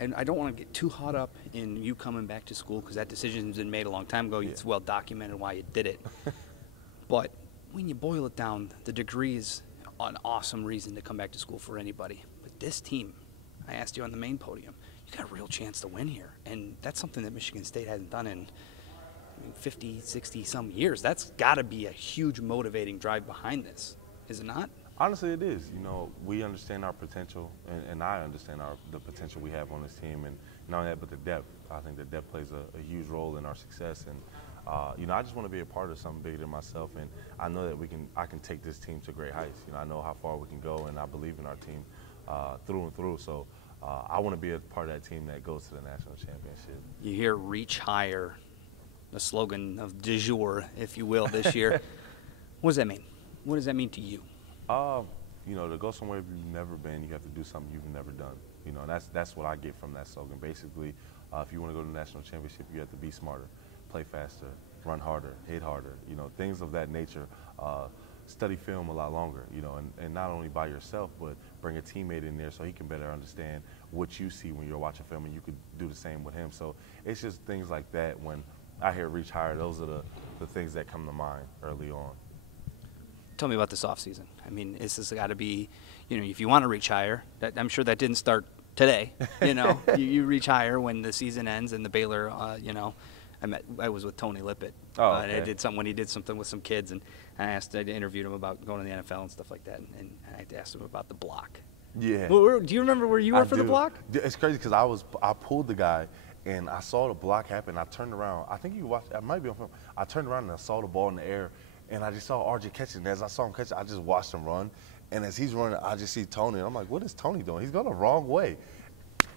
I don't want to get too caught up in you coming back to school because that decision's been made a long time ago. Yeah. It's well documented why you did it. But when you boil it down, the degree is an awesome reason to come back to school for anybody. But this team, I asked you on the main podium, you got a real chance to win here. And that's something that Michigan State hasn't done in 50, 60 some years. That's got to be a huge motivating drive behind this, is it not? Honestly, it is. You know, we understand our potential, and I understand the potential we have on this team, and not only that, but the depth. I think the depth plays a huge role in our success, and you know, I just want to be a part of something bigger than myself, and I know that I can take this team to great heights. You know, I know how far we can go, and I believe in our team through and through. So I want to be a part of that team that goes to the national championship. You hear "reach higher," the slogan of du jour, if you will, this year. What does that mean? What does that mean to you? You know, to go somewhere you've never been, you have to do something you've never done. You know, and that's what I get from that slogan. Basically, if you want to go to the national championship, you have to be smarter, play faster, run harder, hit harder. You know, things of that nature. Study film a lot longer. You know, and not only by yourself, but bring a teammate in there so he can better understand what you see when you're watching film, and you could do the same with him. So it's just things like that. When I hear reach higher, those are the things that come to mind early on. Tell me about this offseason. I mean, this has got to be, you know, if you want to reach higher, I'm sure that didn't start today. You know, you reach higher when the season ends and the Baylor, you know, I was with Tony Lippett. Oh, okay. And I did something when he did something with some kids, and I interviewed him about going to the NFL and stuff like that, and I asked him about the block. Yeah. Do you remember where you were for the block? It's crazy because I pulled the guy, and I saw the block happen. I turned around. I think you watched. I might be on film. I turned around and I saw the ball in the air. And I just saw RJ catch it. And as I saw him catch it, I just watched him run. And as he's running, I just see Tony. And I'm like, what is Tony doing? He's going the wrong way.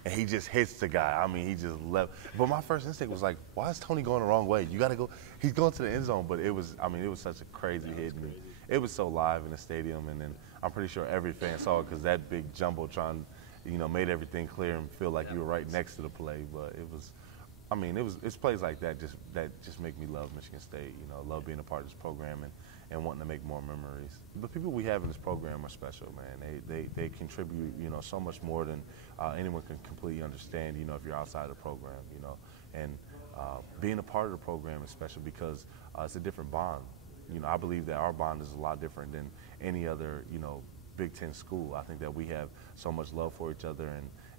And he just hits the guy. I mean, he just left. But my first instinct was like, why is Tony going the wrong way? You got to go. He's going to the end zone. But it was, I mean, it was such a crazy hit. And it was so live in the stadium. And then I'm pretty sure every fan saw it because that big jumbotron, you know, made everything clear and feel like you were right next to the play. But it was, I mean, it's plays like that just make me love Michigan State. You know, love being a part of this program and wanting to make more memories. The people we have in this program are special, man. They contribute, you know, so much more than anyone can completely understand. You know, if you're outside the program, you know, and being a part of the program is special because it's a different bond. You know, I believe that our bond is a lot different than any other, you know, Big Ten school. I think that we have so much love for each other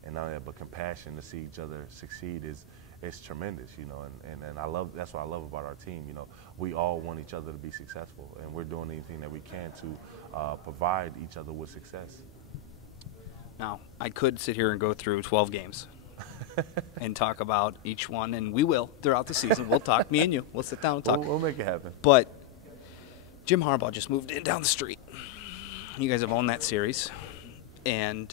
and not only that, but compassion to see each other succeed is. It's tremendous, you know, and I love, that's what I love about our team. You know, we all want each other to be successful, and we're doing anything that we can to provide each other with success. Now, I could sit here and go through 12 games and talk about each one, and we will throughout the season. We'll talk, me and you. We'll sit down and talk. We'll make it happen. But Jim Harbaugh just moved in down the street. You guys have owned that series, and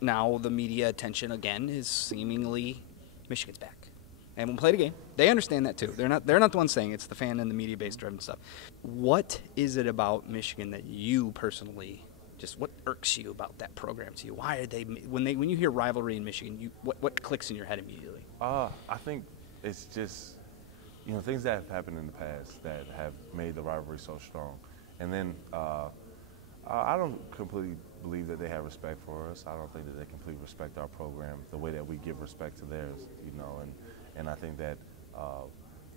now the media attention again is seemingly Michigan's back. And we'll play the game. They understand that too. They're not the ones saying it's the fan and the media base driven stuff. What is it about Michigan that you personally what irks you about that program to you? Why are they when you hear rivalry in Michigan, what clicks in your head immediately? I think it's just, you know, things that have happened in the past that have made the rivalry so strong. And then I don't completely believe that they have respect for us. I don't think that they completely respect our program the way that we give respect to theirs, you know, and I think that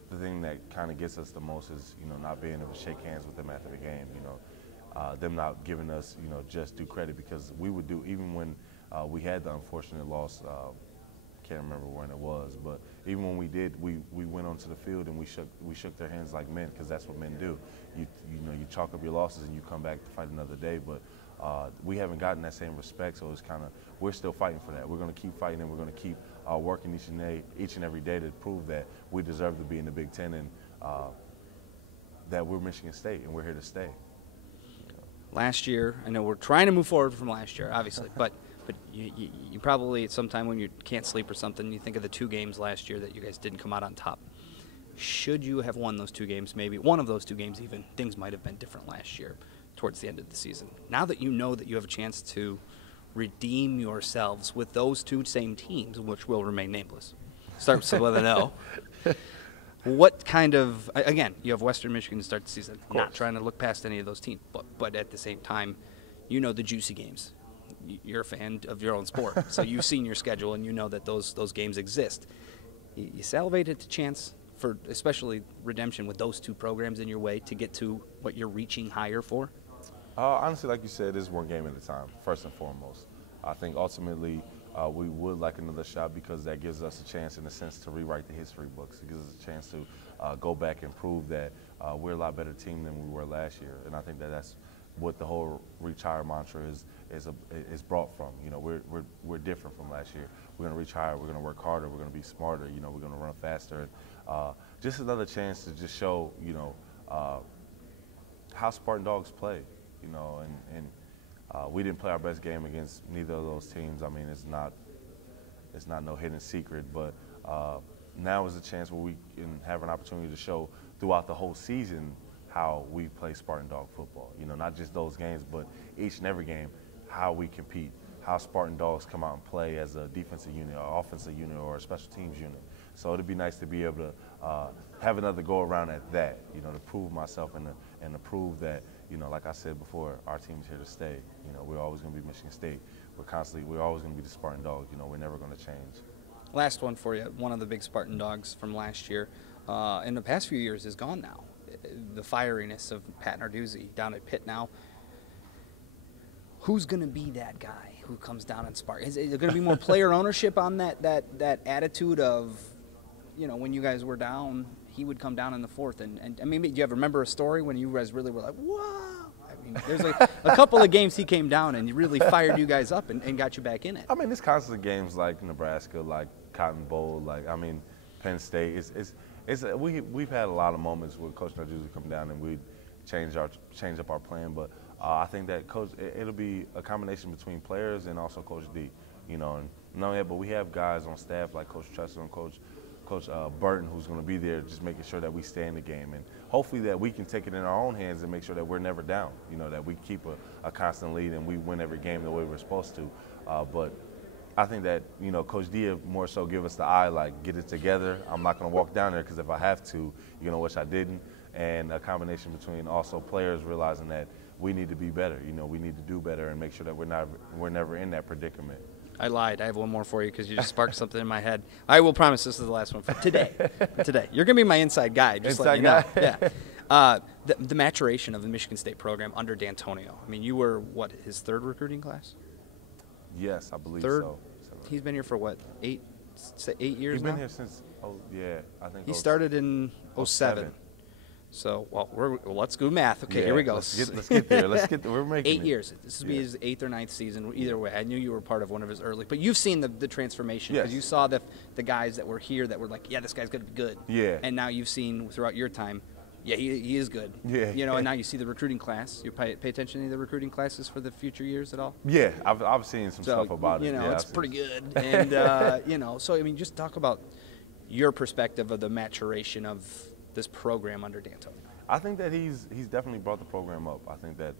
the thing that kind of gets us the most is, you know, not being able to shake hands with them after the game, you know, them not giving us, you know, just due credit because we would do, even when we had the unfortunate loss, can't remember when it was, but even when we did, we went onto the field and we shook their hands like men because that's what men do. You know, you chalk up your losses and you come back to fight another day, but we haven't gotten that same respect, so it's kind of, we're still fighting for that. We're going to keep fighting and we're going to keep working each and every day to prove that we deserve to be in the Big Ten and that we're Michigan State and we're here to stay. Last year, I know we're trying to move forward from last year, obviously, but you probably at some time when you can't sleep or something, you think of the 2 games last year that you guys didn't come out on top. Should you have won those 2 games, maybe one of those 2 games even, things might have been different last year towards the end of the season. Now that you know that you have a chance to redeem yourselves with those 2 same teams, which will remain nameless, starts with an L. What kind of, again, you have Western Michigan to start the season. Not trying to look past any of those teams, but at the same time, you know the juicy games. you're a fan of your own sport, so you've seen your schedule and you know that those games exist. You salivate at the chance for especially redemption with those two programs in your way to get to what you're reaching higher for? Honestly, like you said, it's one game at a time, first and foremost. I think ultimately we would like another shot because that gives us a chance, in a sense, to rewrite the history books. It gives us a chance to go back and prove that we're a lot better team than we were last year. And I think that that's what the whole reach higher mantra is brought from. You know, we're different from last year. We're going to reach higher. We're going to work harder. We're going to be smarter. You know, we're going to run faster. Just another chance to just show, you know, how Spartan Dogs play. You know, and we didn't play our best game against neither of those teams. I mean, it's not no hidden secret, but now is a chance where we can have an opportunity to show throughout the whole season how we play Spartan Dog football. You know, not just those games, but each and every game, how we compete, how Spartan Dogs come out and play as a defensive unit, or offensive unit, or a special teams unit. So it'd be nice to be able to have another go around at that. You know, to prove myself and to prove that, you know, like I said before, our team's here to stay. You know, we're always going to be Michigan State. We're always going to be the Spartan Dogs. You know, we're never going to change. Last one for you. One of the big Spartan Dogs from last year, in the past few years, is gone now. The fieriness of Pat Narduzzi down at Pitt now. Who's going to be that guy who comes down and Spartan? Is there going to be more player ownership on that attitude of, you know, when you guys were down, he would come down in the fourth? And I mean, do you ever remember a story when you guys really were like, whoa? I mean, there's a couple of games he came down and he really fired you guys up and got you back in it. I mean, it's constant games like Nebraska, like Cotton Bowl, like, I mean, Penn State. We've had a lot of moments where Coach Narduzzi come down and we'd change up our plan, but I think that it'll be a combination between players and also Coach D, you know. And not only that, but we have guys on staff like Coach Tressler and Coach Burton, who's going to be there just making sure that we stay in the game, and hopefully that we can take it in our own hands and make sure that we're never down, you know, that we keep a constant lead and we win every game the way we're supposed to. But I think that, you know, Coach D more so give us the eye, like, get it together. I'm not going to walk down there because if I have to, you're going to wish I didn't. And a combination between also players realizing that we need to be better. You know, we need to do better and make sure that we're never in that predicament. I lied. I have one more for you because you just sparked something in my head. I will promise this is the last one for today. You're going to be my inside guy. Just let you know. Yeah. The maturation of the Michigan State program under D'Antonio. I mean, you were, what, his third recruiting class? Yes, I believe third? So. He's been here for, what, 8 years He's now? been here since, I think. He started in 07. So, well, let's do math. Okay, here we go. Let's get there. We're making 8 years. This will be his 8th or 9th season. Either way, I knew you were part of one of his early. But you've seen the transformation because you saw the guys that were here that were like, yeah, this guy's going to be good. Yeah. And now you've seen throughout your time, yeah, he is good. Yeah. You know, and now you see the recruiting class. You pay attention to any of the recruiting classes for the future years at all? Yeah, I've seen some stuff about it. You know, yeah, it's pretty good. And, you know, so, I mean, just talk about your perspective of the maturation of this program under D'Antonio. I think that he's definitely brought the program up. I think that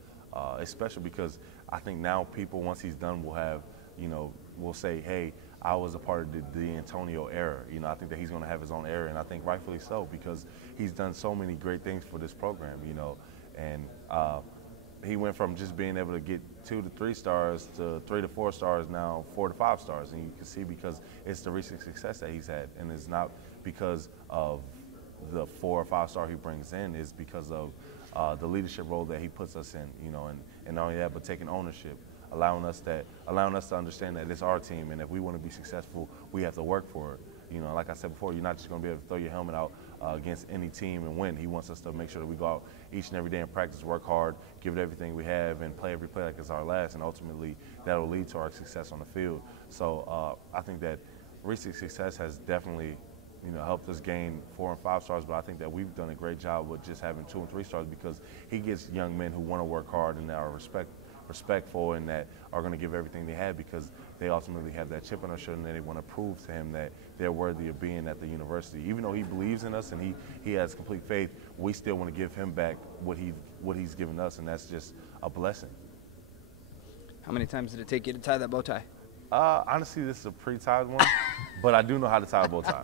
especially because I think now people, once he's done, will have, you know, will say, hey, I was a part of the D'Antonio era. You know, I think that he's going to have his own era, and I think rightfully so because he's done so many great things for this program, you know. And he went from just being able to get 2 to 3 stars to 3 to 4 stars, now 4 to 5 stars. And you can see because it's the recent success that he's had, and it's not because of the 4 or 5 star he brings in, is because of the leadership role that he puts us in, you know, and not only that, but taking ownership, allowing us to understand that it's our team, and if we want to be successful, we have to work for it. You know, like I said before, you're not just going to be able to throw your helmet out against any team and win. He wants us to make sure that we go out each and every day and practice, work hard, give it everything we have, and play every play like it's our last, and ultimately that will lead to our success on the field. So I think that recent success has definitely, you know, helped us gain 4 and 5 stars, but I think that we've done a great job with just having 2 and 3 stars because he gets young men who want to work hard and that are respectful and that are going to give everything they have because they ultimately have that chip on their shoulder and they want to prove to him that they're worthy of being at the university. Even though he believes in us and he has complete faith, we still want to give him back what he's given us, and that's just a blessing. How many times did it take you to tie that bow tie? Honestly, this is a pre-tied one, but I do know how to tie a bow tie.